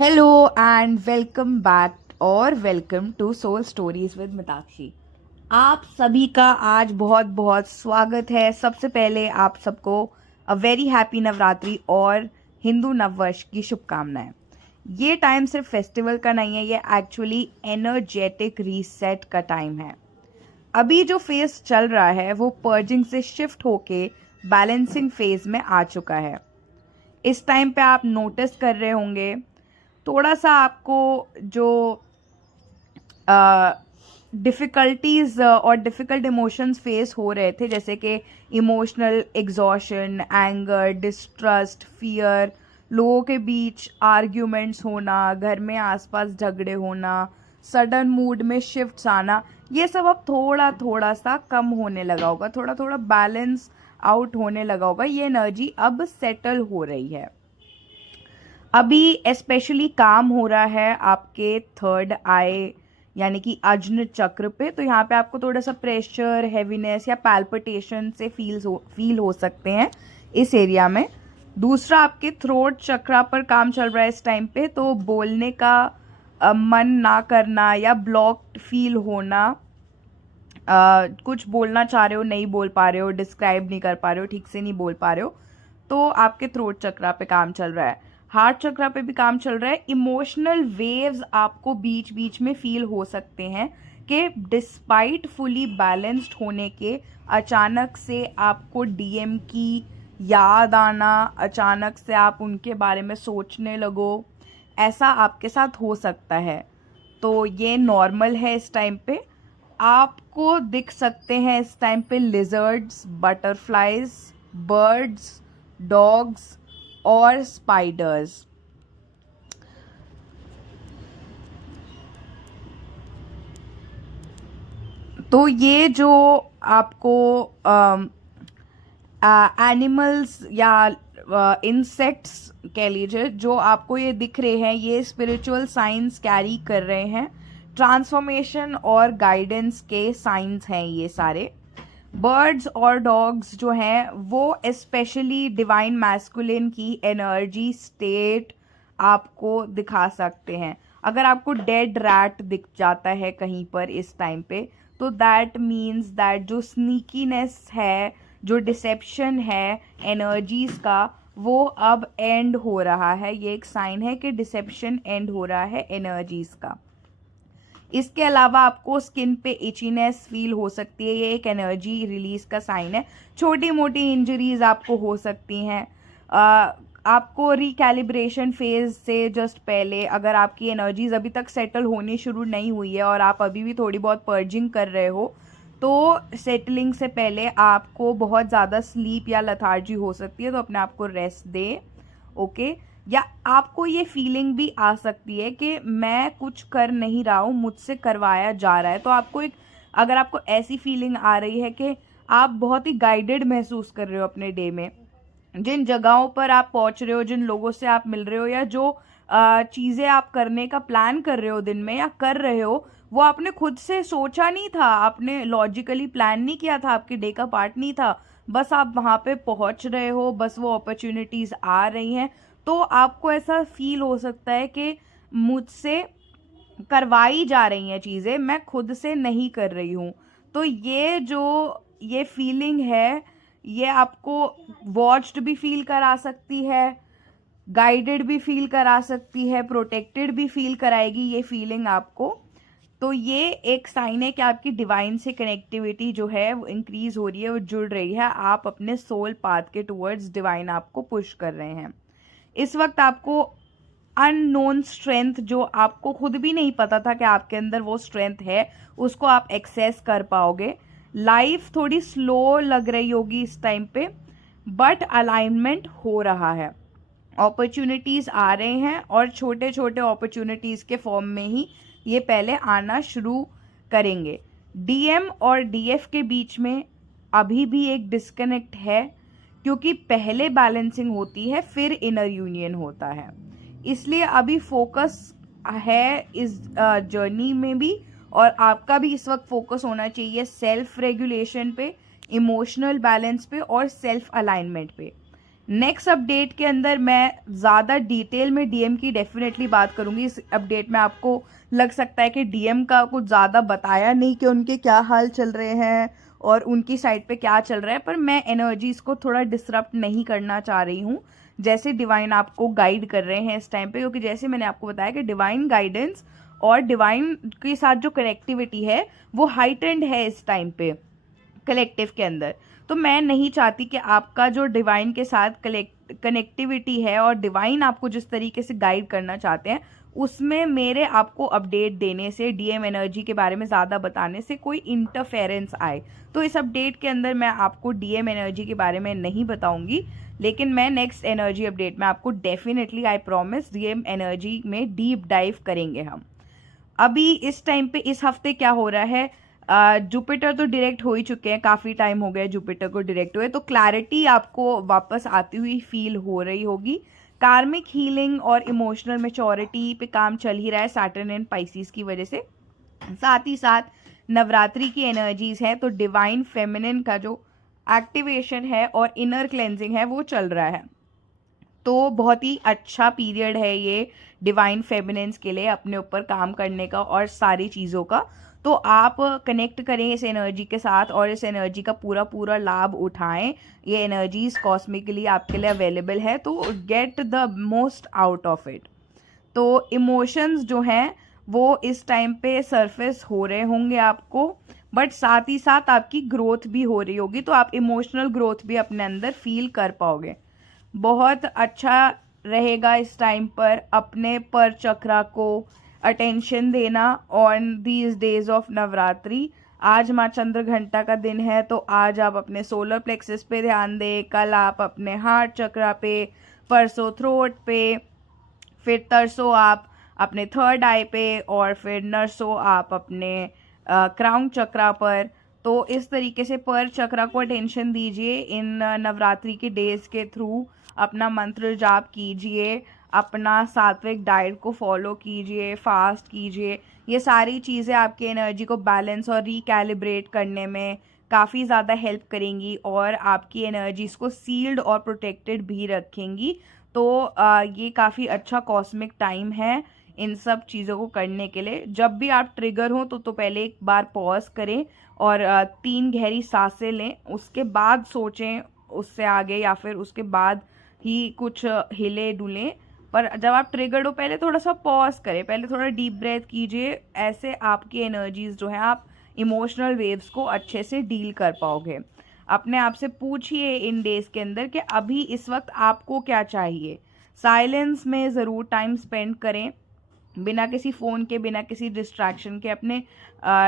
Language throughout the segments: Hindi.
हेलो एंड वेलकम बैक और welcome to soul stories with Mitakshi. आप सभी का आज बहुत बहुत स्वागत है। सबसे पहले आप सबको अ वेरी हैप्पी नवरात्रि और हिंदू नववर्ष की शुभकामनाएं। ये टाइम सिर्फ फेस्टिवल का नहीं है, ये एक्चुअली एनर्जेटिक रीसेट का टाइम है। अभी जो फेज चल रहा है वो पर्जिंग से शिफ्ट होके बैलेंसिंग फेज में आ चुका है। इस टाइम पे आप नोटिस कर रहे होंगे थोड़ा सा आपको जो डिफ़िकल्टीज और डिफ़िकल्ट इमोशंस फेस हो रहे थे, जैसे कि emotional exhaustion, anger, distrust, fear, लोगों के बीच आर्ग्यूमेंट्स होना, घर में आसपास झगड़े होना, सडन मूड में शिफ्ट्स आना, ये सब अब थोड़ा थोड़ा सा कम होने लगा होगा, थोड़ा थोड़ा बैलेंस आउट होने लगा होगा। ये एनर्जी अब सेटल हो रही है। अभी स्पेशली काम हो रहा है आपके थर्ड आई यानी कि अज्न चक्र पे। तो यहाँ पे आपको थोड़ा सा प्रेशर, हैवीनेस या पैल्पिटेशन से फील हो सकते हैं इस एरिया में। दूसरा, आपके थ्रोट चक्रा पर काम चल रहा है इस टाइम पे, तो बोलने का मन ना करना या ब्लॉक्ड फील होना, कुछ बोलना चाह रहे हो नहीं बोल पा रहे हो, डिस्क्राइब नहीं कर पा रहे हो, ठीक से नहीं बोल पा रहे हो, तो आपके थ्रोट चक्रा पे काम चल रहा है। हार्ट चक्रा पे भी काम चल रहा है। इमोशनल वेव्स आपको बीच बीच में फील हो सकते हैं कि डिस्पाइट फुली बैलेंस्ड होने के अचानक से आपको डीएम की याद आना, अचानक से आप उनके बारे में सोचने लगो, ऐसा आपके साथ हो सकता है। तो ये नॉर्मल है। इस टाइम पे आपको दिख सकते हैं इस टाइम पे लिजर्ड्स, बटरफ्लाइज, बर्ड्स, डॉग्स और स्पाइडर्स। तो ये जो आपको एनिमल्स या इंसेक्ट्स कह लीजिए, जो आपको ये दिख रहे हैं, ये स्पिरिचुअल साइंस कैरी कर रहे हैं। ट्रांसफॉर्मेशन और गाइडेंस के साइंस हैं ये सारे। बर्ड्स और डॉग्स जो हैं वो स्पेशली डिवाइन मैस्कुलिन की एनर्जी स्टेट आपको दिखा सकते हैं। अगर आपको डेड रैट दिख जाता है कहीं पर इस टाइम पे, तो दैट मीन्स दैट जो स्नीकीनेस है, जो डिसेप्शन है एनर्जीज का, वो अब एंड हो रहा है। ये एक साइन है कि डिसेप्शन एंड हो रहा है एनर्जीज का। इसके अलावा आपको स्किन पे इचीनेस फील हो सकती है, ये एक एनर्जी रिलीज का साइन है। छोटी मोटी इंजरीज आपको हो सकती हैं। आपको रिकैलिब्रेशन फेज से जस्ट पहले, अगर आपकी एनर्जीज अभी तक सेटल होनी शुरू नहीं हुई है और आप अभी भी थोड़ी बहुत पर्जिंग कर रहे हो, तो सेटलिंग से पहले आपको बहुत ज़्यादा स्लीप या लथार्जी हो सकती है, तो अपने आप को रेस्ट दे। ओके। या आपको ये फीलिंग भी आ सकती है कि मैं कुछ कर नहीं रहा हूँ, मुझसे करवाया जा रहा है। तो आपको एक, अगर आपको ऐसी फीलिंग आ रही है कि आप बहुत ही गाइडेड महसूस कर रहे हो अपने डे में, जिन जगहों पर आप पहुंच रहे हो, जिन लोगों से आप मिल रहे हो, या जो चीज़ें आप करने का प्लान कर रहे हो दिन में या कर रहे हो, वो आपने खुद से सोचा नहीं था, आपने लॉजिकली प्लान नहीं किया था, आपके डे का पार्ट नहीं था, बस आप वहाँ पे पहुँच रहे हो, बस वो अपॉर्चुनिटीज़ आ रही हैं। तो आपको ऐसा फील हो सकता है कि मुझसे करवाई जा रही हैं चीज़ें, मैं खुद से नहीं कर रही हूँ। तो ये जो ये फीलिंग है, ये आपको वॉच्ड भी फील करा सकती है, गाइडेड भी फील करा सकती है, प्रोटेक्टेड भी फील कराएगी ये फीलिंग आपको। तो ये एक साइन है कि आपकी डिवाइन से कनेक्टिविटी जो है वो इंक्रीज हो रही है, वो जुड़ रही है, आप अपने सोल पाथ के टुवर्ड्स डिवाइन आपको पुश कर रहे हैं। इस वक्त आपको अननोन स्ट्रेंथ, जो आपको खुद भी नहीं पता था कि आपके अंदर वो स्ट्रेंथ है, उसको आप एक्सेस कर पाओगे। लाइफ थोड़ी स्लो लग रही होगी इस टाइम पे, बट अलाइनमेंट हो रहा है, अपॉर्चुनिटीज़ आ रहे हैं, और छोटे छोटे अपॉर्चुनिटीज़ के फॉर्म में ही ये पहले आना शुरू करेंगे। डीएम और डीएफ के बीच में अभी भी एक डिस्कनेक्ट है, क्योंकि पहले बैलेंसिंग होती है फिर इनर यूनियन होता है। इसलिए अभी फोकस है इस जर्नी में भी, और आपका भी इस वक्त फोकस होना चाहिए सेल्फ रेगुलेशन पे, इमोशनल बैलेंस पे और सेल्फ अलाइनमेंट पे। नेक्स्ट अपडेट के अंदर मैं ज़्यादा डिटेल में डीएम की डेफिनेटली बात करूंगी। इस अपडेट में आपको लग सकता है कि डीएम का कुछ ज़्यादा बताया नहीं कि उनके क्या हाल चल रहे हैं और उनकी साइड पे क्या चल रहा है, पर मैं एनर्जीज को थोड़ा डिसरप्ट नहीं करना चाह रही हूँ जैसे डिवाइन आपको गाइड कर रहे हैं इस टाइम पे, क्योंकि जैसे मैंने आपको बताया कि डिवाइन गाइडेंस और डिवाइन के साथ जो कनेक्टिविटी है वो हाइटेंड है इस टाइम पे कलेक्टिव के अंदर। तो मैं नहीं चाहती कि आपका जो डिवाइन के साथ कनेक्टिविटी है और डिवाइन आपको जिस तरीके से गाइड करना चाहते हैं उसमें मेरे आपको अपडेट देने से, डीएम एनर्जी के बारे में ज़्यादा बताने से कोई इंटरफेरेंस आए। तो इस अपडेट के अंदर मैं आपको डीएम एनर्जी के बारे में नहीं बताऊंगी, लेकिन मैं नेक्स्ट एनर्जी अपडेट में आपको definitely, I promise, DM energy में डीप डाइव करेंगे हम। अभी इस टाइम पे इस हफ्ते क्या हो रहा है, जुपिटर तो डायरेक्ट हो ही चुके हैं, काफ़ी टाइम हो गया जुपिटर को डायरेक्ट हुए, तो क्लैरिटी आपको वापस आती हुई फील हो रही होगी। कार्मिक हीलिंग और इमोशनल मैच्योरिटी पे काम चल ही रहा है सैटर्न एंड पाइसिस की वजह से। साथ ही साथ नवरात्रि की एनर्जीज है, तो डिवाइन फेमिनिन का जो एक्टिवेशन है और इनर क्लेंजिंग है वो चल रहा है। तो बहुत ही अच्छा पीरियड है ये डिवाइन फेमिनिन्स के लिए अपने ऊपर काम करने का और सारी चीज़ों का। तो आप कनेक्ट करें इस एनर्जी के साथ और इस एनर्जी का पूरा पूरा लाभ उठाएं। ये एनर्जीज कॉस्मिकली आपके लिए अवेलेबल है, तो get the most out of it. तो इमोशंस जो हैं वो इस टाइम पे सरफेस हो रहे होंगे आपको, बट साथ ही साथ आपकी ग्रोथ भी हो रही होगी, तो आप इमोशनल ग्रोथ भी अपने अंदर फील कर पाओगे। बहुत अच्छा रहेगा इस टाइम पर अपने पर चक्रा को अटेंशन देना on these days of Navratri. आज माँ चंद्र घंटा का दिन है, तो आज आप अपने सोलर प्लेक्सस पे ध्यान दें, कल आप अपने हार्ट चक्रा पे, परसों थ्रोट पे, फिर तरसों आप अपने थर्ड आई पे और फिर नरसों आप अपने क्राउन चक्रा पर। तो इस तरीके से पर चक्रा को अटेंशन दीजिए इन नवरात्रि के डेज के थ्रू। अपना मंत्र जाप कीजिए, अपना सात्विक डाइट को फॉलो कीजिए, फास्ट कीजिए। ये सारी चीज़ें आपकी एनर्जी को बैलेंस और रिकैलिब्रेट करने में काफ़ी ज़्यादा हेल्प करेंगी और आपकी एनर्जीज को सील्ड और प्रोटेक्टेड भी रखेंगी। तो ये काफ़ी अच्छा कॉस्मिक टाइम है इन सब चीज़ों को करने के लिए। जब भी आप ट्रिगर हो तो पहले एक बार पॉज करें और 3 गहरी सांसें लें, उसके बाद सोचें उससे आगे, या फिर उसके बाद ही कुछ हिले डुलें। पर जब आप ट्रिगर्ड हो पहले थोड़ा सा पॉज करें, पहले थोड़ा डीप ब्रेथ कीजिए। ऐसे आपकी एनर्जीज जो है, आप इमोशनल वेव्स को अच्छे से डील कर पाओगे। अपने आप से पूछिए इन डेज के अंदर कि अभी इस वक्त आपको क्या चाहिए। साइलेंस में ज़रूर टाइम स्पेंड करें, बिना किसी फ़ोन के, बिना किसी डिस्ट्रैक्शन के अपने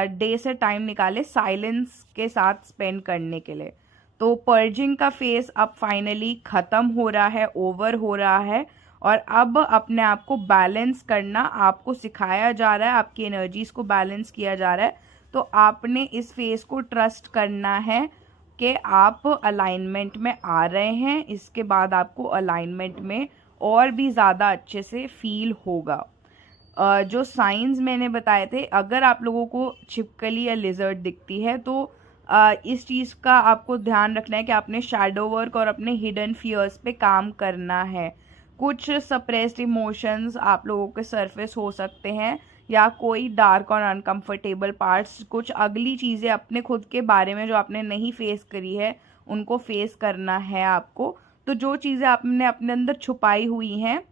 डे से टाइम निकाले साइलेंस के साथ स्पेंड करने के लिए। तो पर्जिंग का फेस अब फाइनली ख़त्म हो रहा है, ओवर हो रहा है, और अब अपने आप को बैलेंस करना आपको सिखाया जा रहा है, आपकी एनर्जीज को बैलेंस किया जा रहा है। तो आपने इस फेस को ट्रस्ट करना है कि आप अलाइनमेंट में आ रहे हैं। इसके बाद आपको अलाइनमेंट में और भी ज़्यादा अच्छे से फील होगा। जो साइंस मैंने बताए थे, अगर आप लोगों को छिपकली या लिजर्ड दिखती है तो इस चीज़ का आपको ध्यान रखना है कि आपने शैडो वर्क और अपने हिडन फियर्स पे काम करना है। कुछ सप्रेस्ड इमोशंस आप लोगों के सरफेस हो सकते हैं, या कोई डार्क और अनकंफर्टेबल पार्ट्स, कुछ अगली चीज़ें अपने खुद के बारे में जो आपने नहीं फेस करी है उनको फेस करना है आपको। तो जो चीज़ें आपने अपने अंदर छुपाई हुई हैं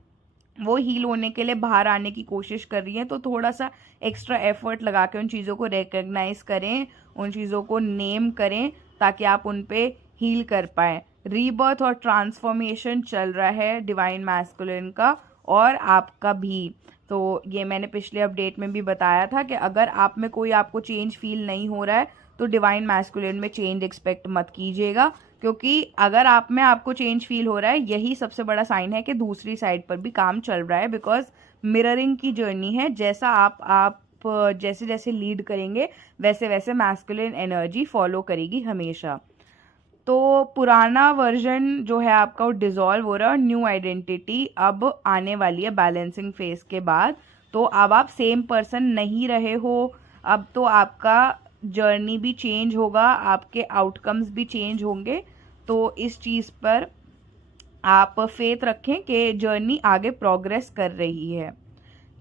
वो हील होने के लिए बाहर आने की कोशिश कर रही हैं, तो थोड़ा सा एक्स्ट्रा एफर्ट लगा के उन चीज़ों को रिकग्नाइज करें, उन चीज़ों को नेम करें, ताकि आप उन पे हील कर पाएँ। रीबर्थ और ट्रांसफॉर्मेशन चल रहा है डिवाइन मैस्कुलिन का और आपका भी। तो ये मैंने पिछले अपडेट में भी बताया था कि अगर आप में कोई आपको चेंज फील नहीं हो रहा है तो डिवाइन मैस्कुलिन में चेंज एक्सपेक्ट मत कीजिएगा, क्योंकि अगर आप में आपको चेंज फील हो रहा है यही सबसे बड़ा साइन है कि दूसरी साइड पर भी काम चल रहा है। बिकॉज मिररिंग की जर्नी है, जैसा आप जैसे जैसे लीड करेंगे वैसे वैसे मैस्कुलिन एनर्जी फॉलो करेगी हमेशा। तो पुराना वर्जन जो है आपका वो डिज़ोल्व हो रहा है और न्यू आइडेंटिटी अब आने वाली है बैलेंसिंग फेज के बाद। तो अब आप सेम पर्सन नहीं रहे हो, अब तो आपका जर्नी भी चेंज होगा, आपके आउटकम्स भी चेंज होंगे। तो इस चीज़ पर आप फेथ रखें कि जर्नी आगे प्रोग्रेस कर रही है।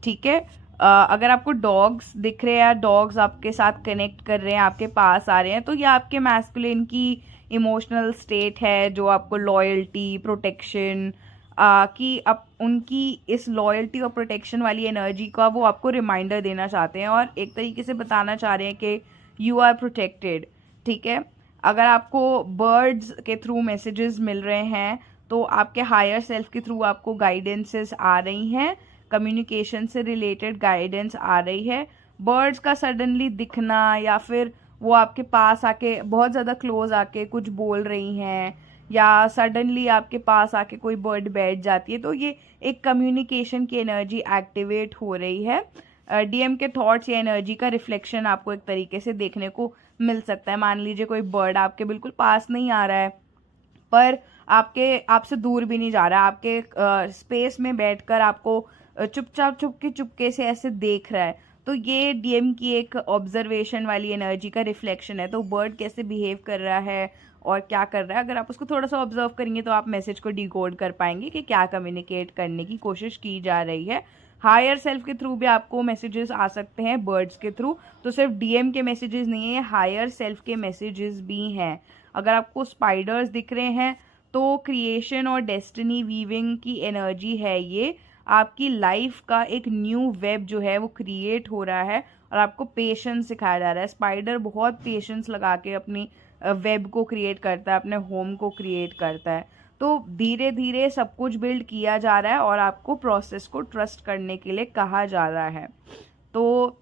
ठीक है। अगर आपको डॉग्स दिख रहे हैं, डॉग्स आपके साथ कनेक्ट कर रहे हैं, आपके पास आ रहे हैं, तो ये आपके मैस्कुलिन की इमोशनल स्टेट है जो आपको लॉयल्टी, प्रोटेक्शन की उनकी इस लॉयल्टी और प्रोटेक्शन वाली एनर्जी का वो आपको रिमाइंडर देना चाहते हैं और एक तरीके से बताना चाह रहे हैं कि यू आर प्रोटेक्टेड। ठीक है। अगर आपको बर्ड्स के थ्रू मैसेजेस मिल रहे हैं तो आपके हायर सेल्फ के थ्रू आपको गाइडेंसेस आ रही हैं, कम्युनिकेशन से रिलेटेड गाइडेंस आ रही है। बर्ड्स का सडनली दिखना या फिर वो आपके पास आके बहुत ज़्यादा क्लोज आके कुछ बोल रही हैं या सडनली आपके पास आके कोई बर्ड बैठ जाती है, तो ये एक कम्युनिकेशन की एनर्जी एक्टिवेट हो रही है। डीएम के थॉट्स या एनर्जी का रिफ्लेक्शन आपको एक तरीके से देखने को मिल सकता है। मान लीजिए कोई बर्ड आपके बिल्कुल पास नहीं आ रहा है पर आपसे दूर भी नहीं जा रहा है, आपके स्पेस में बैठकर आपको चुपचाप चुपके से ऐसे देख रहा है, तो ये डीएम की एक ऑब्जर्वेशन वाली एनर्जी का रिफ्लेक्शन है। तो बर्ड कैसे बिहेव कर रहा है और क्या कर रहा है, अगर आप उसको थोड़ा सा ऑब्जर्व करेंगे तो आप मैसेज को डिकोड कर पाएंगे कि क्या कम्युनिकेट करने की कोशिश की जा रही है। हायर सेल्फ के थ्रू भी आपको मैसेजेस आ सकते हैं बर्ड्स के थ्रू, तो सिर्फ डीएम के मैसेजेस नहीं है, हायर सेल्फ के मैसेजेस भी हैं। अगर आपको स्पाइडर्स दिख रहे हैं तो क्रिएशन और डेस्टिनी वीविंग की एनर्जी है ये। आपकी लाइफ का एक न्यू वेब जो है वो क्रिएट हो रहा है और आपको पेशेंस सिखाया जा रहा है। स्पाइडर बहुत पेशेंस लगा के अपनी वेब को क्रिएट करता है, अपने होम को क्रिएट करता है। तो धीरे धीरे सब कुछ बिल्ड किया जा रहा है और आपको प्रोसेस को ट्रस्ट करने के लिए कहा जा रहा है। तो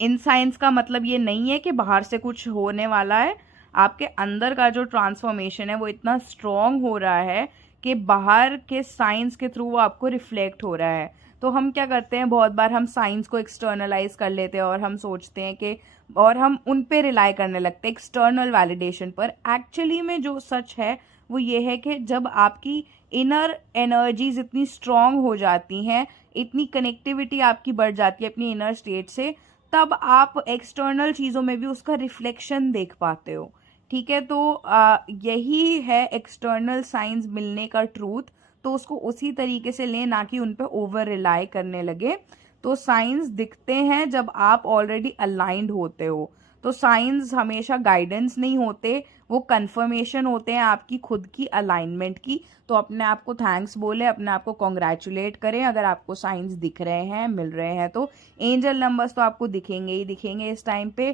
इन साइंस का मतलब ये नहीं है कि बाहर से कुछ होने वाला है, आपके अंदर का जो ट्रांसफॉर्मेशन है वो इतना स्ट्रॉन्ग हो रहा है कि बाहर के साइंस के थ्रू वो आपको रिफ्लेक्ट हो रहा है। तो हम क्या करते हैं, बहुत बार हम साइंस को एक्सटर्नलाइज कर लेते हैं और हम सोचते हैं कि और हम उन पे रिलाई करने लगते हैं एक्सटर्नल वैलिडेशन पर। एक्चुअली में जो सच है वो ये है कि जब आपकी इनर एनर्जीज इतनी स्ट्रांग हो जाती हैं, इतनी कनेक्टिविटी आपकी बढ़ जाती है अपनी इनर स्टेट से, तब आप एक्सटर्नल चीज़ों में भी उसका रिफ्लेक्शन देख पाते हो। ठीक है। तो यही है एक्सटर्नल साइंस मिलने का ट्रूथ। तो उसको उसी तरीके से लें, ना कि उन पे ओवर रिलाई करने लगे। तो साइंस दिखते हैं जब आप ऑलरेडी अलाइंड होते हो। तो साइंस हमेशा गाइडेंस नहीं होते, वो कंफर्मेशन होते हैं आपकी खुद की अलाइनमेंट की। तो अपने आप को थैंक्स बोले, अपने आप को कॉन्ग्रेचुलेट करें अगर आपको साइंस दिख रहे हैं, मिल रहे हैं। तो एंजल नंबर्स तो आपको दिखेंगे ही दिखेंगे इस टाइम पे।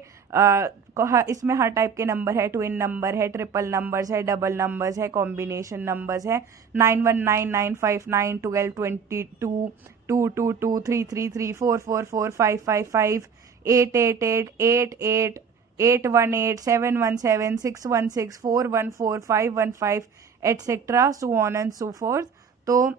इसमें हर टाइप के नंबर है, ट्विन नंबर है, ट्रिपल नंबर्स है, डबल नंबर्स है, कॉम्बिनेशन नंबर्स है, 9199 959 12 22 222 333 444 555 888 88 818 717 616 414 515 etcetera, so on and so fourth. तो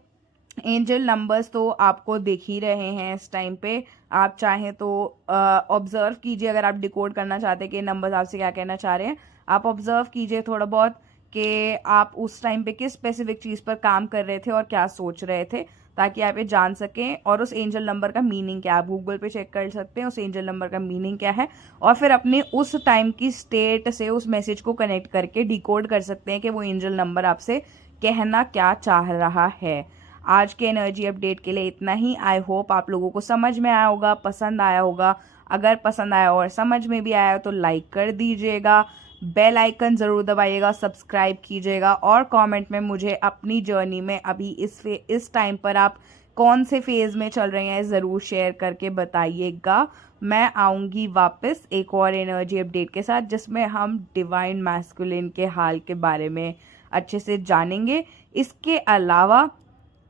एंजल नंबर्स तो आपको दिख ही रहे हैं इस टाइम पे। आप चाहें तो ऑब्जर्व कीजिए, अगर आप डिकोड करना चाहते हैं कि नंबर्स आपसे क्या कहना चाह रहे हैं, आप ऑब्जर्व कीजिए थोड़ा बहुत कि आप उस टाइम पे किस स्पेसिफिक चीज़ पर काम कर रहे थे और क्या सोच रहे थे, ताकि आप ये जान सकें। और उस एंजल नंबर का मीनिंग क्या है, आप गूगल पे चेक कर सकते हैं उस एंजल नंबर का मीनिंग क्या है, और फिर अपने उस टाइम की स्टेट से उस मैसेज को कनेक्ट करके डिकोड कर सकते हैं कि वो एंजल नंबर आपसे कहना क्या चाह रहा है। आज के एनर्जी अपडेट के लिए इतना ही। आई होप आप लोगों को समझ में आया होगा, पसंद आया होगा। अगर पसंद आया और समझ में भी आया तो लाइक कर दीजिएगा, बेल आइकन ज़रूर दबाइएगा, सब्सक्राइब कीजिएगा और कमेंट में मुझे अपनी जर्नी में अभी इस टाइम पर आप कौन से फेज़ में चल रहे हैं ज़रूर शेयर करके बताइएगा। मैं आऊँगी वापस एक और एनर्जी अपडेट के साथ जिसमें हम डिवाइन मैस्कुलिन के हाल के बारे में अच्छे से जानेंगे। इसके अलावा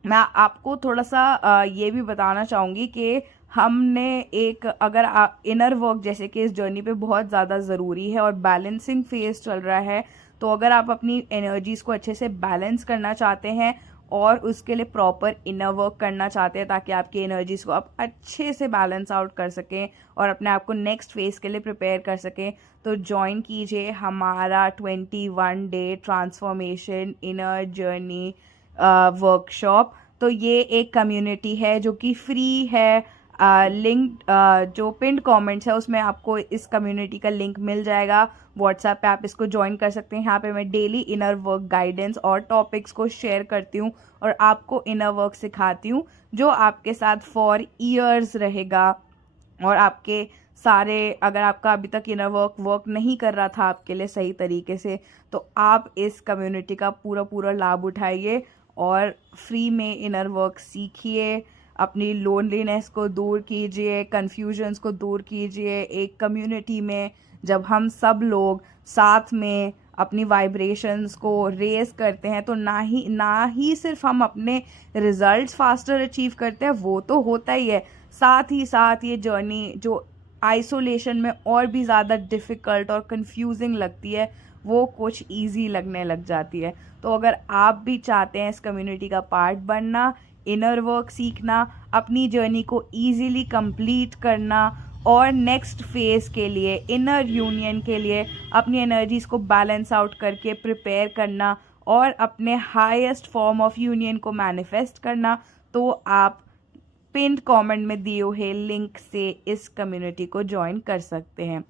मैं आपको थोड़ा सा ये भी बताना चाहूँगी कि हमने एक अगर इनर वर्क जैसे कि इस जर्नी पे बहुत ज़्यादा ज़रूरी है और बैलेंसिंग फेज चल रहा है, तो अगर आप अपनी एनर्जीज़ को अच्छे से बैलेंस करना चाहते हैं और उसके लिए प्रॉपर इनर वर्क करना चाहते हैं ताकि आपकी एनर्जीज़ को आप अच्छे से बैलेंस आउट कर सकें और अपने आप को नेक्स्ट फेज़ के लिए प्रिपेयर कर सकें, तो ज्वाइन कीजिए हमारा 21 day transformation inner journey workshop. तो ये एक कम्युनिटी है जो कि फ्री है, लिंक जो पिंड कमेंट्स है उसमें आपको इस कम्युनिटी का लिंक मिल जाएगा। व्हाट्सएप पे आप इसको ज्वाइन कर सकते हैं। यहाँ पे मैं डेली इनर वर्क गाइडेंस और टॉपिक्स को शेयर करती हूँ और आपको इनर वर्क सिखाती हूँ जो आपके साथ फॉर ईयर्स रहेगा। और आपके सारे, अगर आपका अभी तक इनर वर्क नहीं कर रहा था आपके लिए सही तरीके से, तो आप इस कम्युनिटी का पूरा पूरा लाभ उठाइए और फ्री में इनर वर्क सीखिए। अपनी लोनलीनेस को दूर कीजिए, कन्फ्यूजन्स को दूर कीजिए। एक कम्युनिटी में जब हम सब लोग साथ में अपनी वाइब्रेशंस को रेज करते हैं तो ना ही सिर्फ हम अपने रिजल्ट्स फास्टर अचीव करते हैं, वो तो होता ही है, साथ ही साथ ये जर्नी जो आइसोलेशन में और भी ज़्यादा डिफ़िकल्ट और कंफ्यूजिंग लगती है वो कुछ इजी लगने लग जाती है। तो अगर आप भी चाहते हैं इस कम्युनिटी का पार्ट बनना, इनर वर्क सीखना, अपनी जर्नी को इजीली कंप्लीट करना और नेक्स्ट फेज़ के लिए, इनर यूनियन के लिए अपनी एनर्जीज़ को बैलेंस आउट करके प्रिपेयर करना और अपने हाईएस्ट फॉर्म ऑफ यूनियन को मैनिफेस्ट करना, तो आप पिंड कमेंट में दिए हुए लिंक से इस कम्युनिटी को ज्वाइन कर सकते हैं।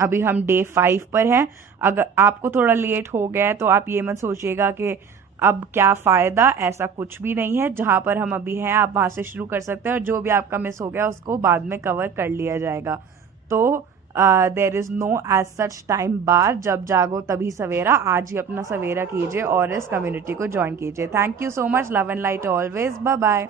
अभी हम डे 5 पर हैं। अगर आपको थोड़ा लेट हो गया है तो आप ये मत सोचिएगा कि अब क्या फ़ायदा, ऐसा कुछ भी नहीं है। जहाँ पर हम अभी हैं आप वहाँ से शुरू कर सकते हैं और जो भी आपका मिस हो गया उसको बाद में कवर कर लिया जाएगा। तो there is no age such time bar, जब जागो तभी सवेरा। आज ही अपना सवेरा कीजिए और इस कम्युनिटी को ज्वाइन कीजिए। Thank you so much. Love and light always. Bye bye.